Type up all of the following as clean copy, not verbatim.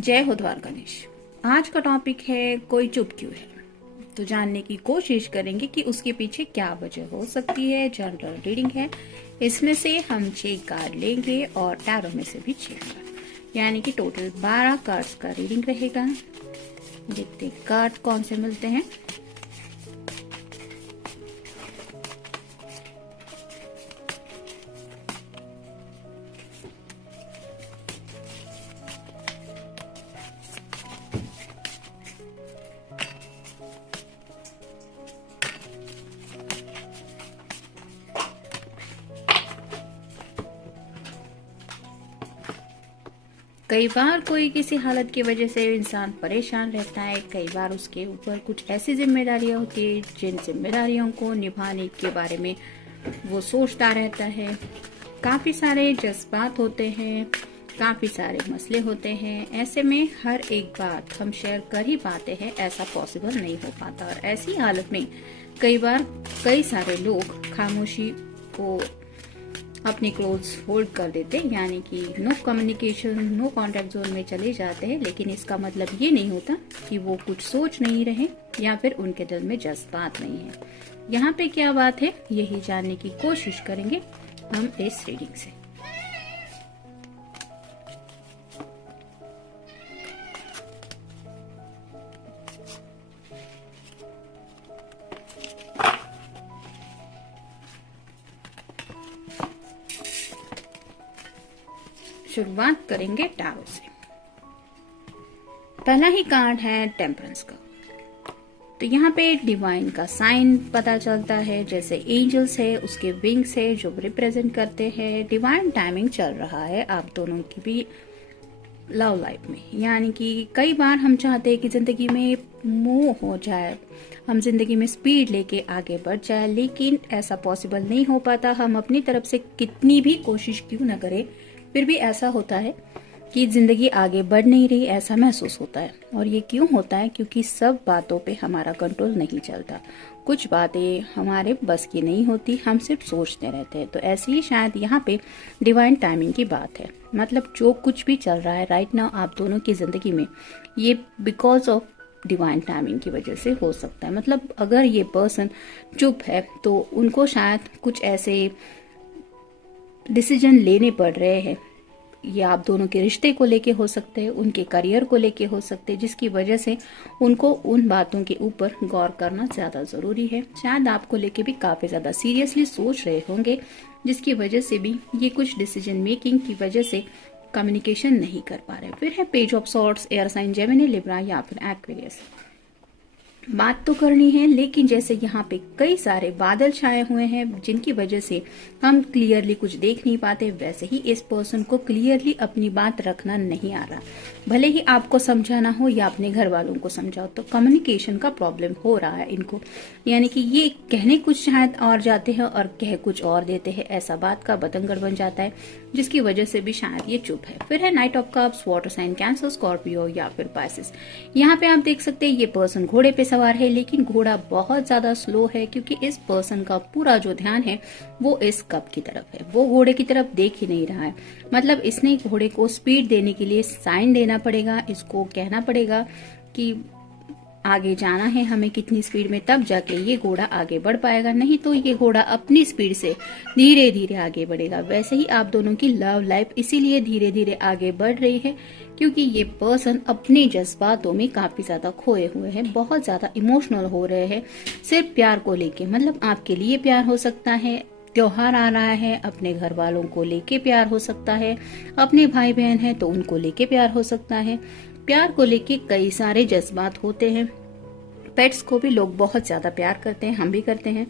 जय हो द्वारकाधीश। आज का टॉपिक है कोई चुप क्यों है। तो जानने की कोशिश करेंगे कि उसके पीछे क्या वजह हो सकती है। जनरल रीडिंग है, इसमें से हम 6 कार्ड लेंगे और टैरो में से भी 6 कार्ड, यानी कि टोटल 12 कार्ड्स का रीडिंग रहेगा। देखते हैं कार्ड कौन से मिलते हैं। कई बार कोई किसी हालत की वजह से इंसान परेशान रहता है। कई बार उसके ऊपर कुछ ऐसी जिम्मेदारियां होती है जिन जिम्मेदारियों को निभाने के बारे में वो सोचता रहता है। काफी सारे जज्बात होते हैं, काफी सारे मसले होते हैं। ऐसे में हर एक बात हम शेयर कर ही पाते हैं, ऐसा पॉसिबल नहीं हो पाता। और ऐसी हालत में कई बार कई सारे लोग खामोशी को अपने क्लोज होल्ड कर देते हैं, यानी कि no communication, no contact zone में चले जाते हैं। लेकिन इसका मतलब ये नहीं होता कि वो कुछ सोच नहीं रहे या फिर उनके दिल में जज्बात नहीं है। यहाँ पे क्या बात है, यही जानने की कोशिश करेंगे हम इस रीडिंग से। शुरुआत करेंगे टैरो से। पहला ही कार्ड है टेम्परेंस का। तो यहाँ पे डिवाइन का साइन पता चलता है, जैसे एंजल्स है, उसके विंग्स है जो रिप्रेजेंट करते हैं डिवाइन टाइमिंग चल रहा है आप दोनों की भी लव लाइफ में। यानी कि कई बार हम चाहते हैं कि जिंदगी में मूव हो जाए, हम जिंदगी में स्पीड लेके आगे बढ़ जाए, लेकिन ऐसा पॉसिबल नहीं हो पाता। हम अपनी तरफ से कितनी भी कोशिश क्यों न करें, फिर भी ऐसा होता है कि जिंदगी आगे बढ़ नहीं रही, ऐसा महसूस होता है। और ये क्यों होता है? क्योंकि सब बातों पे हमारा कंट्रोल नहीं चलता। कुछ बातें हमारे बस की नहीं होती, हम सिर्फ सोचते रहते हैं। तो ऐसी ही शायद यहाँ पे डिवाइन टाइमिंग की बात है। मतलब जो कुछ भी चल रहा है राइट नाउ आप दोनों की जिंदगी में, ये बिकॉज ऑफ डिवाइन टाइमिंग की वजह से हो सकता है। मतलब अगर ये पर्सन चुप है तो उनको शायद कुछ ऐसे डिसीजन लेने पड़ रहे हैं। ये आप दोनों के रिश्ते को लेके हो सकते हैं, उनके करियर को लेके हो सकते हैं, जिसकी वजह से उनको उन बातों के ऊपर गौर करना ज्यादा जरूरी है। शायद आपको लेके भी काफी ज्यादा सीरियसली सोच रहे होंगे, जिसकी वजह से भी ये कुछ डिसीजन मेकिंग की वजह से कम्युनिकेशन नहीं कर पा रहे। फिर है page of swords, air sign Gemini, Libra या फिर एक्वेरियस। बात तो करनी है, लेकिन जैसे यहाँ पे कई सारे बादल छाए हुए हैं जिनकी वजह से हम क्लियरली कुछ देख नहीं पाते, वैसे ही इस पर्सन को क्लियरली अपनी बात रखना नहीं आ रहा। भले ही आपको समझाना हो या अपने घर वालों को समझाओ, तो कम्युनिकेशन का प्रॉब्लम हो रहा है इनको। यानी कि ये कहने कुछ शायद और जाते हैं और कह कुछ और देते हैं, ऐसा बात का बतंगड़ बन जाता है, जिसकी वजह से भी शायद ये चुप है। फिर है knight of cups, water sign Cancer, Scorpio या फिर पाइसेस। यहाँ पे आप देख सकते हैं ये पर्सन घोड़े पे सवार है, लेकिन घोड़ा बहुत ज्यादा स्लो है, क्योंकि इस पर्सन का पूरा जो ध्यान है वो इस कप की तरफ है। वो घोड़े की तरफ देख ही नहीं रहा है। मतलब इसने घोड़े को स्पीड देने के लिए साइन देना पड़ेगा, इसको कहना पड़ेगा कि आगे जाना है हमें कितनी स्पीड में, तब जाके ये घोड़ा आगे बढ़ पाएगा। नहीं तो ये घोड़ा अपनी स्पीड से धीरे धीरे आगे बढ़ेगा। वैसे ही आप दोनों की लव लाइफ इसीलिए धीरे धीरे आगे बढ़ रही है, क्योंकि ये पर्सन अपने जज्बातों में काफी ज्यादा खोए हुए हैं, बहुत ज्यादा इमोशनल हो रहे हैं सिर्फ प्यार को लेके। मतलब आपके लिए प्यार हो सकता है, त्योहार आ रहा है, अपने घर वालों को लेके प्यार हो सकता है, अपने भाई बहन है तो उनको लेके प्यार हो सकता है। प्यार को लेके कई सारे जज्बात होते हैं। पेट्स को भी लोग बहुत ज्यादा प्यार करते हैं, हम भी करते हैं।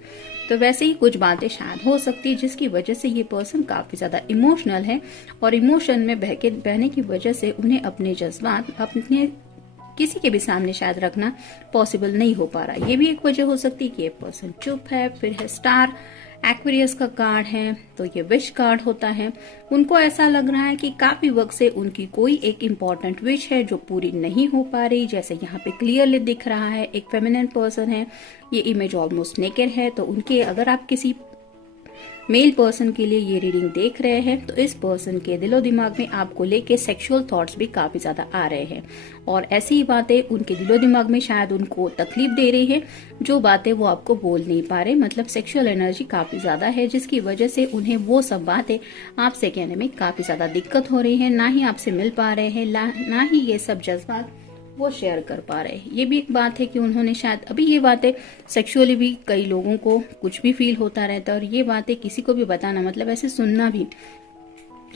तो वैसे ही कुछ बातें शायद हो सकती है जिसकी वजह से ये पर्सन काफी ज्यादा इमोशनल है, और इमोशन में बहने की वजह से उन्हें अपने जज्बात अपने किसी के भी सामने शायद रखना पॉसिबल नहीं हो पा रहा। ये भी एक वजह हो सकती है कि ये पर्सन चुप है। फिर है स्टार, एक्वेरियस का कार्ड है, तो ये विश कार्ड होता है। उनको ऐसा लग रहा है कि काफी वक्त से उनकी कोई एक इम्पोर्टेंट विश है जो पूरी नहीं हो पा रही। जैसे यहाँ पे क्लियरली दिख रहा है एक फेमिनिन पर्सन है, ये इमेज ऑलमोस्ट नेकेड है। तो उनके अगर आप किसी मेल पर्सन के लिए ये रीडिंग देख रहे हैं तो इस पर्सन के दिलो दिमाग में आपको लेके सेक्सुअल थॉट्स भी काफी ज्यादा आ रहे हैं और ऐसी ही बातें उनके दिलो दिमाग में शायद उनको तकलीफ दे रही है, जो बातें वो आपको बोल नहीं पा रहे। मतलब सेक्सुअल एनर्जी काफी ज्यादा है जिसकी वजह से उन्हें वो सब बातें आपसे कहने में काफी ज्यादा दिक्कत हो रही है, ना ही आपसे मिल पा रहे हैं, ना ही ये सब जज्बात वो शेयर कर पा रहे हैं। ये भी एक बात है कि उन्होंने शायद अभी ये बातें सेक्सुअली भी कई लोगों को कुछ भी फील होता रहता है और ये बातें किसी को भी बताना मतलब ऐसे सुनना भी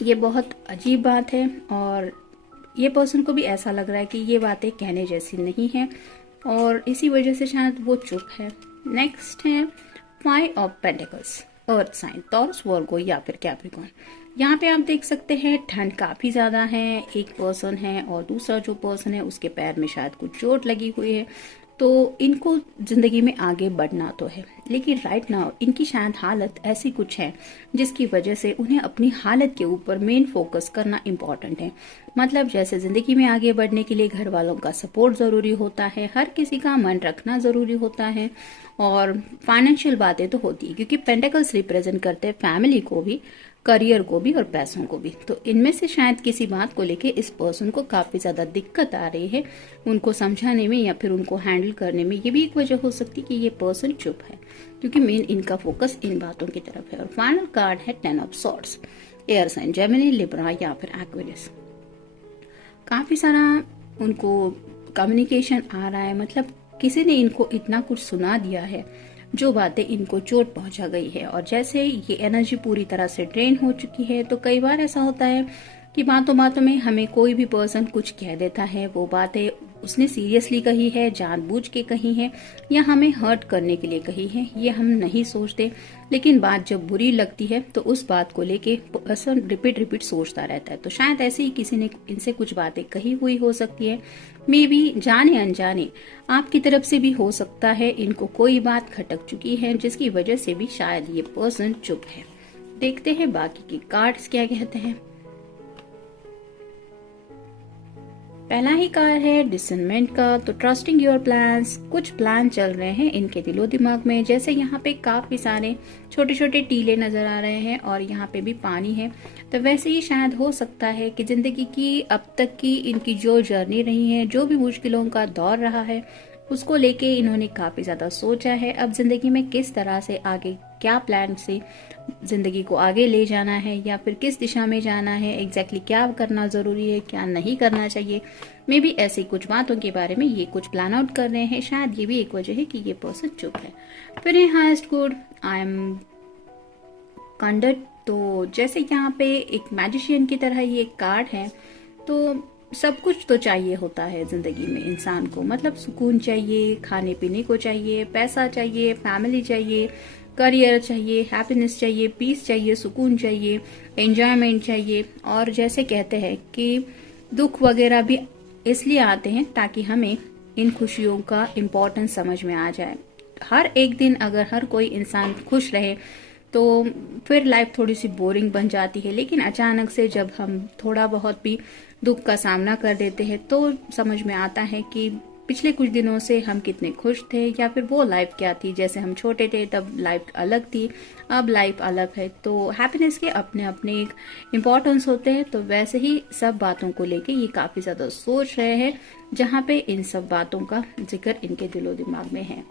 ये बहुत अजीब बात है और ये पर्सन को भी ऐसा लग रहा है कि ये बातें कहने जैसी नहीं है और इसी वजह से शायद वो चुप है। नेक्स्ट है 5 of pentacles, earth sign, Taurus, Virgo या फिर कैप्रिकॉर्न। यहाँ पे आप देख सकते हैं ठंड काफी ज्यादा है, एक पर्सन है और दूसरा जो पर्सन है उसके पैर में शायद कुछ चोट लगी हुई है, तो इनको जिंदगी में आगे बढ़ना तो है लेकिन राइट नाउ इनकी शायद हालत ऐसी कुछ है जिसकी वजह से उन्हें अपनी हालत के ऊपर मेन फोकस करना इम्पोर्टेंट है। मतलब जैसे जिंदगी में आगे बढ़ने के लिए घर वालों का सपोर्ट जरूरी होता है, हर किसी का मन रखना जरूरी होता है और फाइनेंशियल बातें तो होती है क्योंकि पेंटिकल्स रिप्रेजेंट करते हैं फैमिली को भी, करियर को भी और पैसों को भी। तो इनमें से शायद किसी बात को लेके इस पर्सन को काफी ज्यादा दिक्कत आ रही है उनको समझाने में या फिर उनको हैंडल करने में। ये भी एक वजह हो सकती है कि ये पर्सन चुप है क्योंकि मेन इनका फोकस इन बातों की तरफ है। और फाइनल कार्ड है 10 of swords, air sign, Gemini, Libra या फिर एक्वेरियस। काफी सारा उनको कम्युनिकेशन आ रहा है, मतलब किसी ने इनको इतना कुछ सुना दिया है जो बातें इनको चोट पहुंचा गई है और जैसे ये एनर्जी पूरी तरह से ड्रेन हो चुकी है। तो कई बार ऐसा होता है कि बातों बातों में हमें कोई भी पर्सन कुछ कह देता है, वो बातें उसने सीरियसली कही है, जानबूझ के कही है या हमें हर्ट करने के लिए कही है, ये हम नहीं सोचते, लेकिन बात जब बुरी लगती है तो उस बात को लेके पर्सन रिपीट सोचता रहता है। तो शायद ऐसे ही किसी ने इनसे कुछ बातें कही हुई हो सकती है, मे बी जाने अनजाने आपकी तरफ से भी हो सकता है इनको कोई बात खटक चुकी है जिसकी वजह से भी शायद ये पर्सन चुप है। देखते हैं बाकी की कार्ड्स क्या कहते हैं। पहला ही कार्ड है डिसर्नमेंट का, तो ट्रस्टिंग योर प्लान्स। कुछ प्लान चल रहे हैं इनके दिलो दिमाग में, जैसे यहाँ पे काफी सारे छोटे छोटे टीले नजर आ रहे हैं और यहाँ पे भी पानी है। तो वैसे ही शायद हो सकता है कि जिंदगी की अब तक की इनकी जो जर्नी रही है, जो भी मुश्किलों का दौर रहा है, उसको लेके इन्होंने काफी ज्यादा सोचा है। अब जिंदगी में किस तरह से आगे, क्या प्लान से जिंदगी को आगे ले जाना है या फिर किस दिशा में जाना है, एग्जैक्टली क्या करना जरूरी है, क्या नहीं करना चाहिए, मे बी ऐसी कुछ बातों के बारे में ये कुछ प्लान आउट कर रहे हैं। शायद ये भी एक वजह है कि ये पर्सन चुप है। फिर है highest good, I am conduct. तो जैसे यहाँ पे एक मैजिशियन की तरह ये कार्ड है, तो सब कुछ तो चाहिए होता है जिंदगी में इंसान को, मतलब सुकून चाहिए, खाने पीने को चाहिए, पैसा चाहिए, फैमिली चाहिए, करियर चाहिए, हैप्पीनेस चाहिए, पीस चाहिए, सुकून चाहिए, एंजॉयमेंट चाहिए। और जैसे कहते हैं कि दुख वगैरह भी इसलिए आते हैं ताकि हमें इन खुशियों का इम्पोर्टेंस समझ में आ जाए। हर एक दिन अगर हर कोई इंसान खुश रहे तो फिर लाइफ थोड़ी सी बोरिंग बन जाती है, लेकिन अचानक से जब हम थोड़ा बहुत भी दुख का सामना कर देते हैं तो समझ में आता है कि पिछले कुछ दिनों से हम कितने खुश थे या फिर वो लाइफ क्या थी। जैसे हम छोटे थे तब लाइफ अलग थी, अब लाइफ अलग है। तो हैप्पीनेस के अपने अपने एक इम्पोर्टेंस होते हैं। तो वैसे ही सब बातों को लेके ये काफी ज्यादा सोच रहे हैं, जहाँ पे इन सब बातों का जिक्र इनके दिलो दिमाग में है।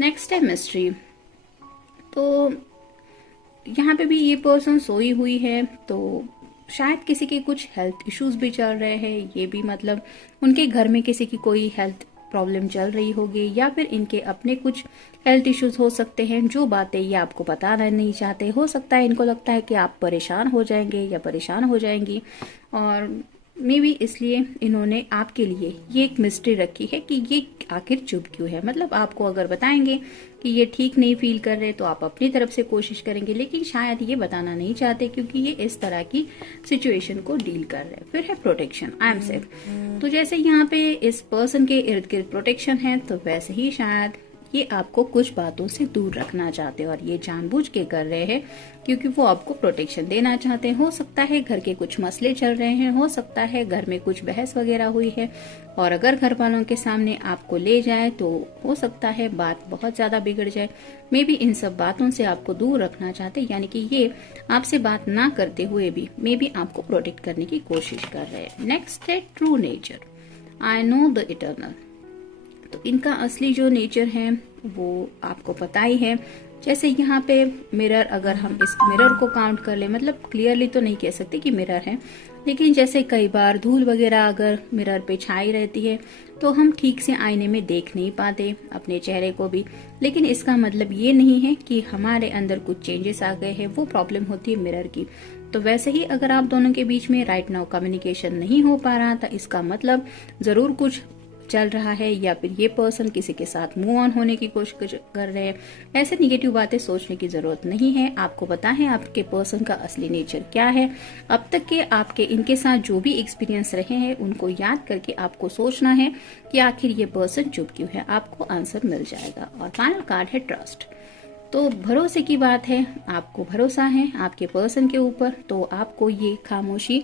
नेक्स्ट है मिस्ट्री। तो यहाँ पे भी ये पर्सन सोई हुई है, तो शायद किसी के कुछ हेल्थ इश्यूज भी चल रहे हैं। ये भी मतलब उनके घर में किसी की कोई हेल्थ प्रॉब्लम चल रही होगी या फिर इनके अपने कुछ हेल्थ इश्यूज हो सकते हैं, जो बातें ये आपको बताना नहीं चाहते। हो सकता है इनको लगता है कि आप परेशान हो जाएंगे या परेशान हो जाएंगी और मे बी इसलिए इन्होंने आपके लिए ये एक मिस्ट्री रखी है कि ये आखिर चुप क्यों है। मतलब आपको अगर बताएंगे कि ये ठीक नहीं फील कर रहे तो आप अपनी तरफ से कोशिश करेंगे, लेकिन शायद ये बताना नहीं चाहते क्योंकि ये इस तरह की सिचुएशन को डील कर रहे हैं। फिर है प्रोटेक्शन, आई एम सेफ। तो जैसे यहाँ पे इस पर्सन के इर्द गिर्द प्रोटेक्शन है, तो वैसे ही शायद ये आपको कुछ बातों से दूर रखना चाहते हैं और ये जानबूझ के कर रहे हैं क्योंकि वो आपको प्रोटेक्शन देना चाहते हैं। हो सकता है घर के कुछ मसले चल रहे हैं, हो सकता है घर में कुछ बहस वगैरह हुई है और अगर घर वालों के सामने आपको ले जाए तो हो सकता है बात बहुत ज्यादा बिगड़ जाए। मे बी इन सब बातों से आपको दूर रखना चाहते हैं, यानी कि ये आपसे बात ना करते हुए भी मे बी आपको प्रोटेक्ट करने की कोशिश कर रहे हैं। नेक्स्ट है true nature. I know the eternal. तो इनका असली जो नेचर है वो आपको पता ही है। जैसे यहाँ पे मिरर, अगर हम इस मिरर को काउंट कर ले, मतलब क्लियरली तो नहीं कह सकते कि मिरर है, लेकिन जैसे कई बार धूल वगैरह अगर मिरर पे छाई रहती है तो हम ठीक से आईने में देख नहीं पाते अपने चेहरे को भी, लेकिन इसका मतलब ये नहीं है कि हमारे अंदर कुछ चेंजेस आ गए हैं, वो प्रॉब्लम होती है मिरर की। तो वैसे ही अगर आप दोनों के बीच में राइट नाउ कम्युनिकेशन नहीं हो पा रहा था, इसका मतलब जरूर कुछ चल रहा है या फिर ये पर्सन किसी के साथ मूव ऑन होने की कोशिश कर रहे हैं। ऐसे निगेटिव बातें सोचने की जरूरत नहीं है। आपको पता है आपके पर्सन का असली नेचर क्या है। अब तक के आपके इनके साथ जो भी एक्सपीरियंस रहे हैं उनको याद करके आपको सोचना है कि आखिर ये पर्सन चुप क्यों है। आपको आंसर मिल जाएगा। और फाइनल कार्ड है ट्रस्ट। तो भरोसे की बात है, आपको भरोसा है आपके पर्सन के ऊपर, तो आपको ये खामोशी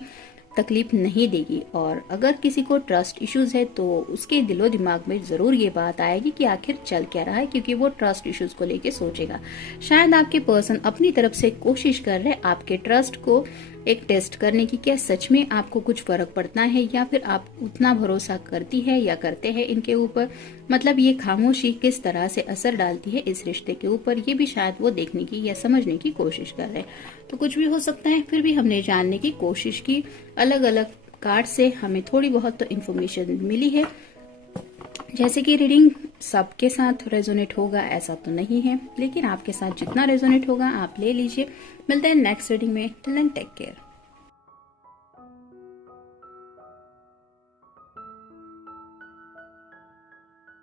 तकलीफ नहीं देगी। और अगर किसी को ट्रस्ट इश्यूज है तो उसके दिलो दिमाग में जरूर ये बात आएगी कि आखिर चल क्या रहा है, क्योंकि वो ट्रस्ट इश्यूज को लेके सोचेगा। शायद आपके पर्सन अपनी तरफ से कोशिश कर रहे हैं आपके ट्रस्ट को एक टेस्ट करने की, क्या सच में आपको कुछ फर्क पड़ता है या फिर आप उतना भरोसा करती है या करते हैं इनके ऊपर। मतलब ये खामोशी किस तरह से असर डालती है इस रिश्ते के ऊपर, ये भी शायद वो देखने की या समझने की कोशिश कर रहे हैं। तो कुछ भी हो सकता है, फिर भी हमने जानने की कोशिश की। अलग अलग कार्ड से हमें थोड़ी बहुत तो इन्फॉर्मेशन मिली है। जैसे कि रीडिंग सबके साथ रेजोनेट होगा ऐसा तो नहीं है, लेकिन आपके साथ जितना रेजोनेट होगा आप ले लीजिए। मिलते हैं नेक्स्ट रीडिंग में। Till then take care.